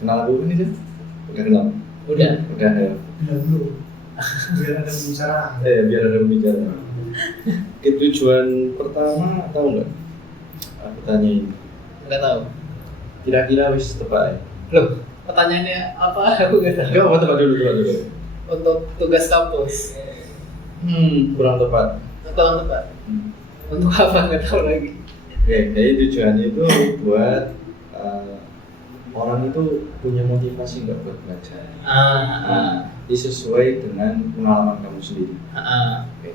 Kenal aku ini sih? Udah kenal? Udah ya. Belum. Biar ada pembicaraan. Biar ada pembicaraan. Tujuan pertama tahu nggak? Aku tanyain. nggak tahu. Kira-kira wis tepat ya? Loh, pertanyaannya apa? Aku nggak tahu. Enggak apa tepat dulu. Untuk tugas kampus. Kurang tepat. Kurang tepat. Untuk apa nggak tahu lagi. Oke, jadi tujuannya itu buat orang itu punya motivasi nggak buat belajar. Ini sesuai dengan pengalaman kamu sendiri. Oke,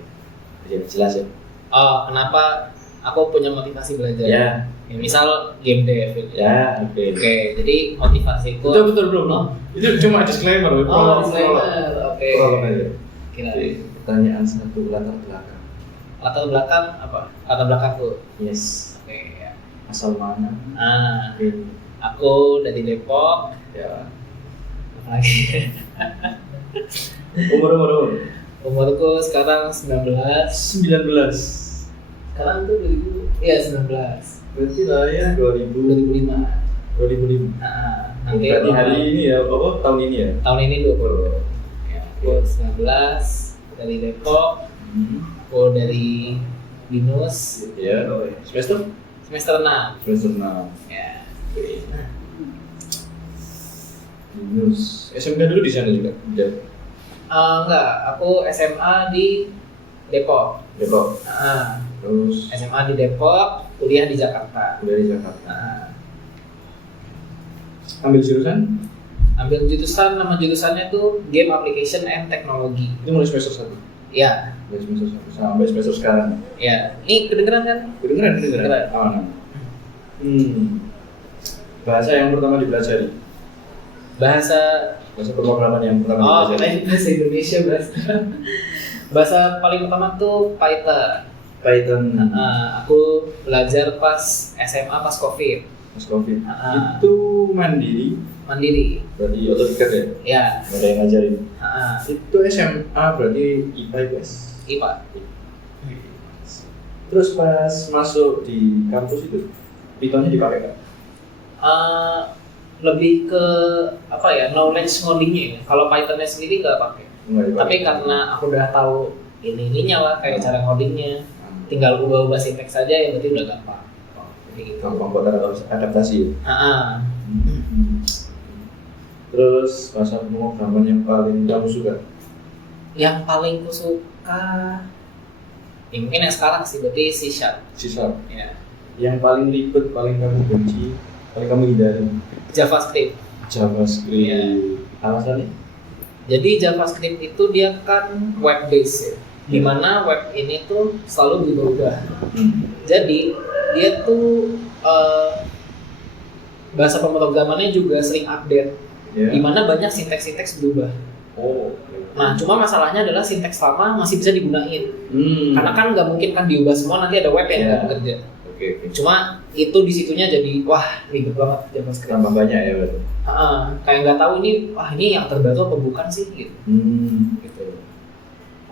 jadi jelas ya. Oh, kenapa aku punya motivasi belajar? Ya. Misal game dev. Ya, oke. Oke, jadi motivasiku. Betul bro. Itu cuma disclaimer. Disclaimer. Oke. Kira pertanyaan satu latar belakang. Latar belakang apa? Latar belakangku. Yes. Oke. Ya. Asal mana? Oke. Aku dari Depok. Ya. Lagi. Umur. Umurku sekarang 19. Sekarang tuh 2000. Iya 19. Berarti lahir 2005. 2005. Nanti berarti hari ini ya, tahun ini ya? Tahun ini 20. Ya, aku 19 dari Depok. Aku dari Binus. Ya. Semester 6. Semester 6. Ya. Binus. SMK dulu di sana juga? Enggak, aku SMA di Depok. Terus SMA di Depok, kuliah di Jakarta. Dari Jakarta. Ambil jurusan? Ambil jurusan, nama jurusannya tuh Game Application and Technology. Itu mulai semester 1? Ya. Dari semester 1 sampai semester sekarang? Ya. Ini kedengeran kan? Kedengeran. Bahasa yang pertama dipelajari? Bahasa pemrograman yang pertama dipelajari? Bahasa Indonesia bahasa paling pertama tuh Python. Aku belajar pas SMA pas COVID. Itu mandiri. Berarti otodidak ya? Ya. Gak ada yang ngajarin. Itu SMA berarti IPA IPS? IPA. Terus pas masuk di kampus itu, Pythonnya dipakai nggak? Lebih ke apa ya, knowledge ngodingnya ya. Kalau Pythonnya sendiri nggak pakai. Tapi karena aku udah tahu ininya lah kayak cara ngodingnya, tinggal ubah-ubah sinteks saja ya berarti udah gampang. Gitu. Gampang buat adaptasi. Terus bahasa pemrograman yang paling kamu suka? Yang paling ku suka, ya mungkin yang sekarang sih, berarti C#. Ya. Yang paling ribet, paling kamu benci, paling kamu hindari? JavaScript. Ya. Alasannya? Jadi JavaScript itu dia kan web based ya. Dimana web ini tuh selalu berubah-ubah. Jadi dia tuh bahasa pemrogramannya juga sering update. Dimana banyak sinteks-sinteks berubah. Nah, cuma masalahnya adalah sinteks lama masih bisa digunain. Karena kan nggak mungkin kan diubah semua, nanti ada web yang nggak bekerja. Cuma itu disitunya jadi wah ribet banget JavaScript. Tambah banyak ya berarti. Kayak nggak tahu ini yang terbaru apa bukan sih gitu. Gitu.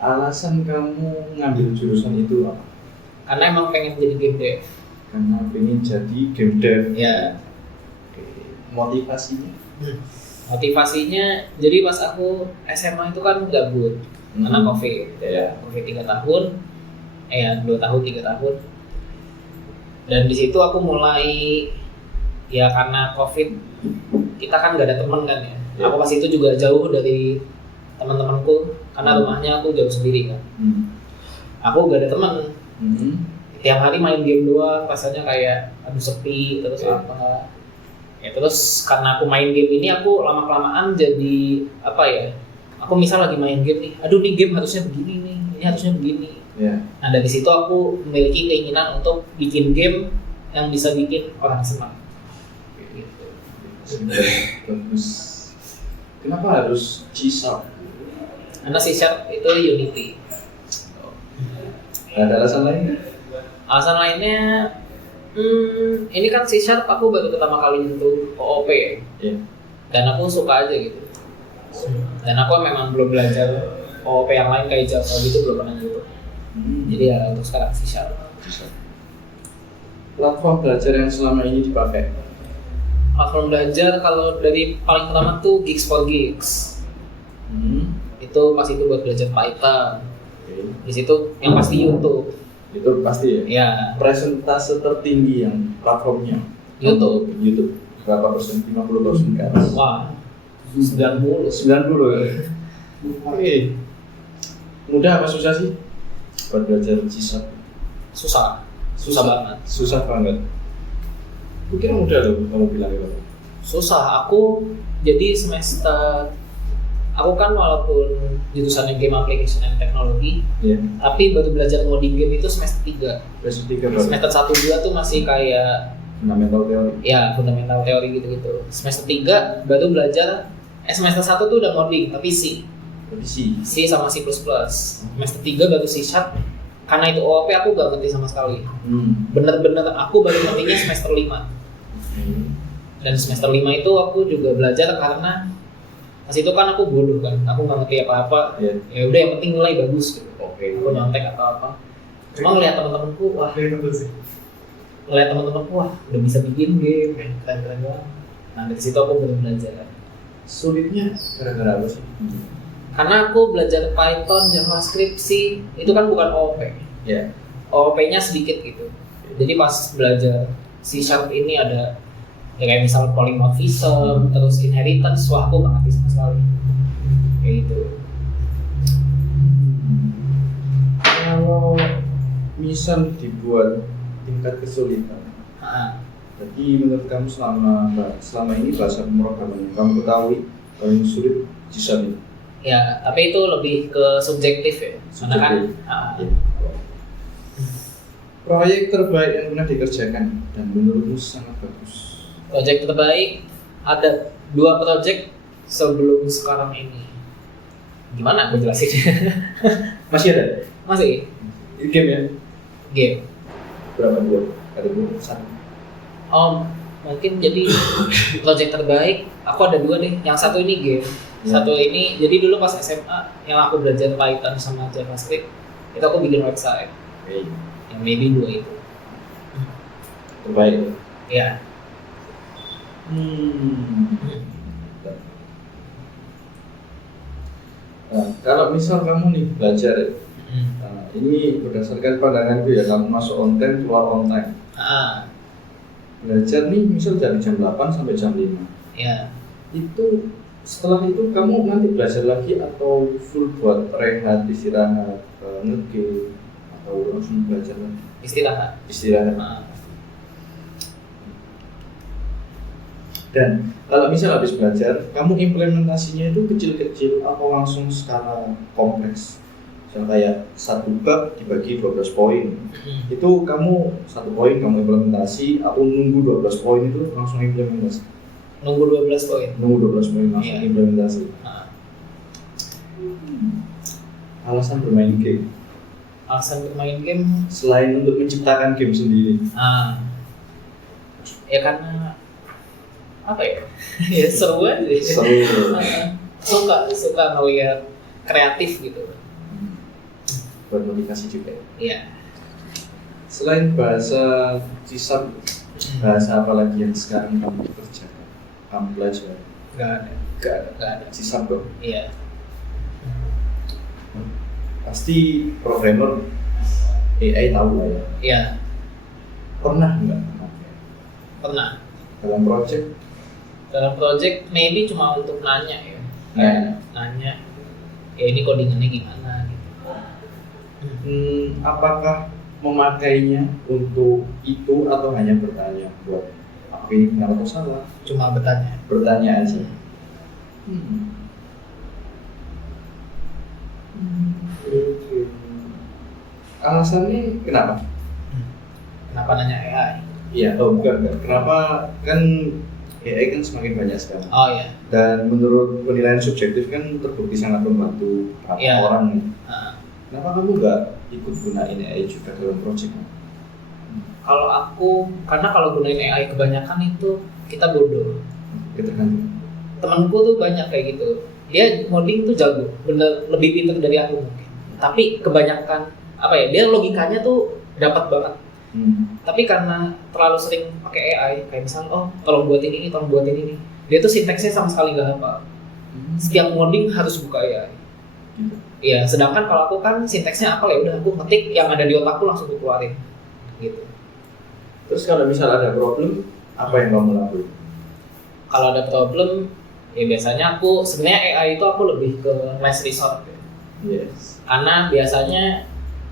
Alasan kamu ngambil jurusan itu apa? Karena emang pengen jadi game dev. Karena pengen jadi game dev. Ya. Motivasinya? Motivasinya jadi pas aku SMA itu kan gabut karena COVID. COVID 3 tahun. 2 tahun 3 tahun. Dan di situ aku mulai ya karena COVID kita kan gak ada teman kan ya. Aku pas itu juga jauh dari teman-temanku karena rumahnya aku jauh sendiri kan. Aku gak ada teman. Tiap hari main game doang, rasanya kayak aduh sepi terus apa. Ya terus karena aku main game ini aku lama-kelamaan jadi apa ya? Aku misal lagi main game nih, aduh nih game harusnya begini nih, ini harusnya begini. Nah dari situ aku memiliki keinginan untuk bikin game yang bisa bikin orang senang. Gitu. Bagus. Kenapa harus C#? Karena C# itu Unity. Ada alasan lain? Alasan lainnya, ini kan C# aku baru pertama kali nyentuh OOP ya. Dan aku suka aja gitu. Dan aku memang belum belajar OOP yang lain kayak Java gitu, belum pernah nyentuh. Jadi ya untuk sekarang C#. Platform belajar yang selama ini dipakai? Platform belajar kalau dari paling pertama tuh Geeks for Geeks. Itu pas itu buat belajar Python. Di situ yang pasti YouTube. Itu pasti ya. Ya. Persentase tertinggi yang platformnya YouTube. YouTube berapa persen? 50% ke atas. Wah, 90 ya. Oke. Mudah apa susah sih buat belajar C#? susah banget. Susah banget. Aku kira mudah loh kamu bilang itu. Susah. Aku jadi semester, aku kan walaupun jurusannya game application and technology, tapi baru belajar ngoding game itu semester 3. Semester 1-2 tuh masih kayak fundamental teori. Ya, fundamental teori gitu-gitu. Semester 3 baru belajar, semester 1 tuh udah ngoding tapi C sama C++. Semester 3 baru C#. Karena itu OOP aku gak ngerti sama sekali. Bener-bener aku baru ngertinya semester 5. Dan semester 5 itu aku juga belajar karena pas itu kan aku bodoh kan, aku nggak ngerti apa-apa. Ya udah yang penting nilai bagus gitu. Aku nyontek atau apa. Cuma ngeliat teman-temanku, wah udah bisa bikin game, keren-keren banget. Nah dari situ aku baru belajar. Sulitnya gara-gara apa sih? Karena aku belajar Python, JavaScript, C itu kan bukan OOP. OOP-nya sedikit gitu. Jadi pas belajar C# ini ada ya kayak misal polymorphism, terus inheritance, wah aku nggak ngerti sama sekali. Kayak gitu. Kalau misal dibuat tingkat kesulitan, jadi menurut kamu selama ini bahasa pemrograman yang kamu ketahui paling sulit C# ini? Ya, tapi itu lebih ke subjektif ya. Karena kan proyek terbaik yang pernah dikerjakan dan menurutmu sangat bagus. Proyek terbaik ada 2 proyek sebelum sekarang ini. Gimana aku jelasin? Masih ada? Masih. Game ya? Game. Berapa buat? Ada 1? Mungkin jadi proyek terbaik aku ada 2 deh. Yang satu ini game. Satu ini jadi dulu pas SMA yang aku belajar Python sama JavaScript itu aku bikin website. Yang maybe 2 itu. Terbaik. Ya. Nah, kalau misal kamu nih belajar, ini berdasarkan pandanganku ya, kamu masuk on time, keluar on time. Belajar nih misal dari jam 8 sampai jam 5. Itu setelah itu kamu nanti belajar lagi atau full buat rehat, istirahat, nge-game atau langsung belajar lagi? Istirahat. Dan kalau misal habis belajar, kamu implementasinya itu kecil-kecil atau langsung skala kompleks? Misalnya kayak 1 bab dibagi 12 poin. Itu kamu 1 poin kamu implementasi atau nunggu 12 poin itu langsung implementasi? Nunggu 12 poin langsung implementasi. Alasan bermain game? Selain untuk menciptakan game sendiri? Ya karena apa ya? Ya seru aja. Suka ngelihat kreatif gitu. Bermotivasi juga. Iya. Selain bahasa C#, bahasa apa lagi yang sekarang kamu kerjakan? Kamu belajar? Gak ada. C# dong? Iya. Pasti programmer AI tahu lah ya? Iya. Pernah nggak? Pernah. Dalam project maybe cuma untuk nanya ya. Nanya ya ini codingannya gimana gitu. Apakah memakainya untuk itu atau hanya bertanya buat apa ini benar atau salah? Cuma bertanya aja. Alasannya kenapa? Kenapa nanya AI? Iya, bukan. Kenapa kan AI kan semakin banyak sekarang. Iya. Dan menurut penilaian subjektif kan terbukti sangat membantu orang nih. Kenapa kamu nggak ikut gunain AI juga dalam project? Kalau aku, karena kalau gunain AI kebanyakan itu kita bodoh. Temanku tuh banyak kayak gitu. Dia ngoding tuh jago, bener lebih pintar dari aku mungkin. Tapi kebanyakan dia logikanya tuh dapat banget. Tapi karena terlalu sering pakai AI, kayak misalnya tolong buatin ini, dia tuh sinteksnya sama sekali nggak hafal. Setiap ngoding harus buka AI. Iya, sedangkan kalau aku kan sinteksnya apa ya udah aku ngetik yang ada di otakku langsung aku keluarin gitu. Terus kalau misal ada problem, apa yang kamu lakuin? Kalau ada problem, ya biasanya aku sebenarnya AI itu aku lebih ke last resort ya. Yes. Karena biasanya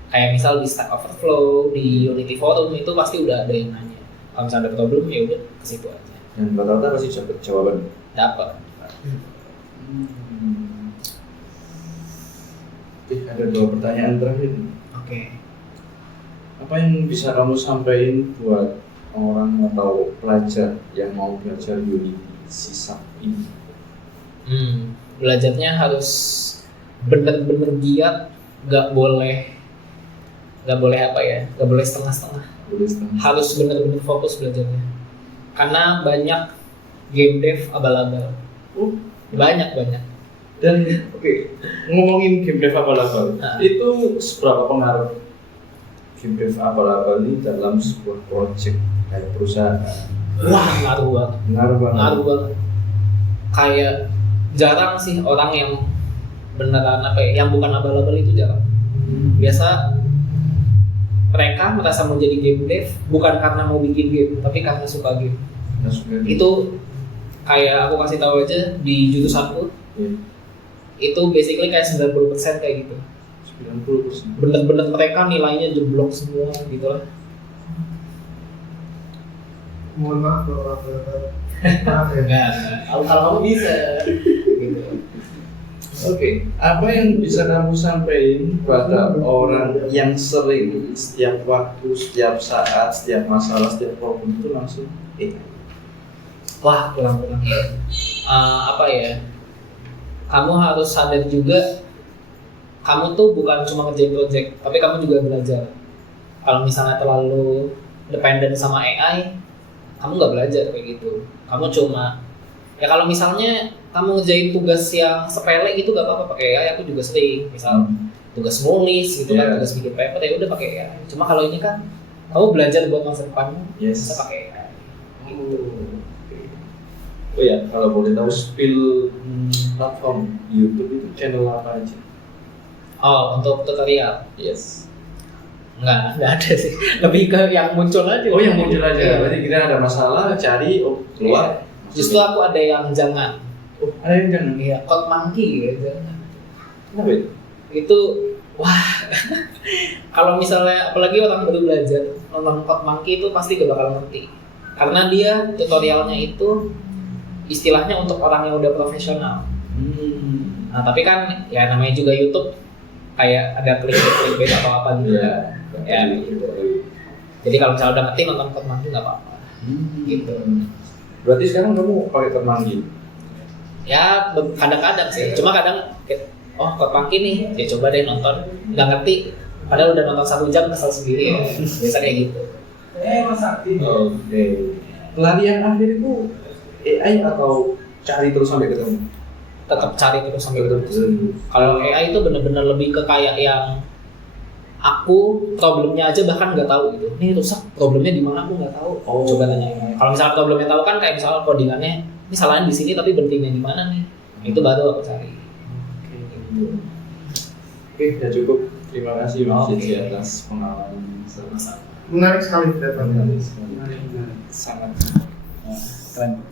kayak misal di Stack Overflow, di Unity Forum itu pasti udah ada yang nanya. Kalau misalnya ada problem ya udah ke situ aja. Dan rata-rata pasti dapat jawaban. Dapat. Oke, ada 2 pertanyaan terakhir. Oke. Apa yang bisa kamu sampaikan buat orang atau pelajar yang mau belajar Unity sisa ini? Belajarnya harus bener-bener giat, nggak boleh setengah-setengah. Harus bener-bener fokus belajarnya. Karena banyak game dev abal-abal. Banyak. Dan ngomongin game dev abal-abal, itu seberapa pengaruh game dev abal-abal ini dalam sebuah project kayak perusahaan? Wah, ngaruh banget. Kayak jarang sih orang yang beneran yang bukan abal-abal itu jarang. Biasa mereka merasa mau jadi game dev bukan karena mau bikin game, tapi karena suka game. Itu kayak aku kasih tahu aja di jurusanku. Itu basically kayak 90% kayak gitu. 90%. Bener-bener mereka nilainya jeblok semua gitu lah. Mohon maaf kalau Enggak. Kalau kamu bisa gitu. Oke, apa yang bisa kamu sampaikan pada orang yang sering setiap waktu, setiap saat, setiap masalah, setiap problem itu langsung wah kurang. Apa ya? Kamu harus sadar juga, kamu tuh bukan cuma ngerjain project, tapi kamu juga belajar. Kalau misalnya terlalu dependent sama AI, kamu nggak belajar kayak gitu. Kamu cuma ya kalau misalnya kamu ngerjain tugas yang sepele gitu gak apa-apa pakai AI. Aku juga sering misal tugas nulis gitu kan, tugas bikin paper ya udah pakai AI. Cuma kalau ini kan kamu belajar buat masa depanmu, bisa pakai AI gitu. Oh ya, kalau boleh tahu spill platform YouTube itu channel apa aja? Oh, untuk tutorial? Yes. Enggak ada sih. Lebih ke yang muncul aja. Oh, yang muncul aja. Berarti kita ada masalah, cari, keluar. Justru aku ada yang jangan. Oh, ada yang jangan? Iya, Code Monkey gitu. Kenapa itu? Itu, wah. Kalau misalnya, apalagi orang baru belajar, nonton Code Monkey itu pasti gak bakal ngerti. Karena dia tutorialnya itu istilahnya untuk orang yang udah profesional. Nah, tapi kan ya namanya juga YouTube kayak ada clickbait atau apa gitu. Ya gitu. Jadi kalau misalnya udah ngerti nonton Code Monkey nggak apa-apa. Gitu. Berarti sekarang kamu pakai Code Monkey? Ya kadang-kadang sih. Cuma kadang Code Monkey nih, ya coba deh nonton. Nggak ngerti. Padahal udah nonton 1 jam kesel sendiri ya. Biasa kayak gitu. Oke. Pelarian akhir itu AI atau cari terus sampai ketemu? Tetap cari terus sampai ketemu. Kalau AI itu benar-benar lebih ke kayak yang aku problemnya aja bahkan nggak tahu gitu. Ini rusak problemnya di mana aku nggak tahu. Coba tanya AI. Kalau misalnya problemnya tahu kan kayak misalnya codingannya ini salahnya di sini tapi berhentinya di mana nih? Itu baru aku cari. Oke, ya cukup. Terima kasih Mas Cici atas pengalaman sama-sama. Menarik sekali datangnya. Sangat keren.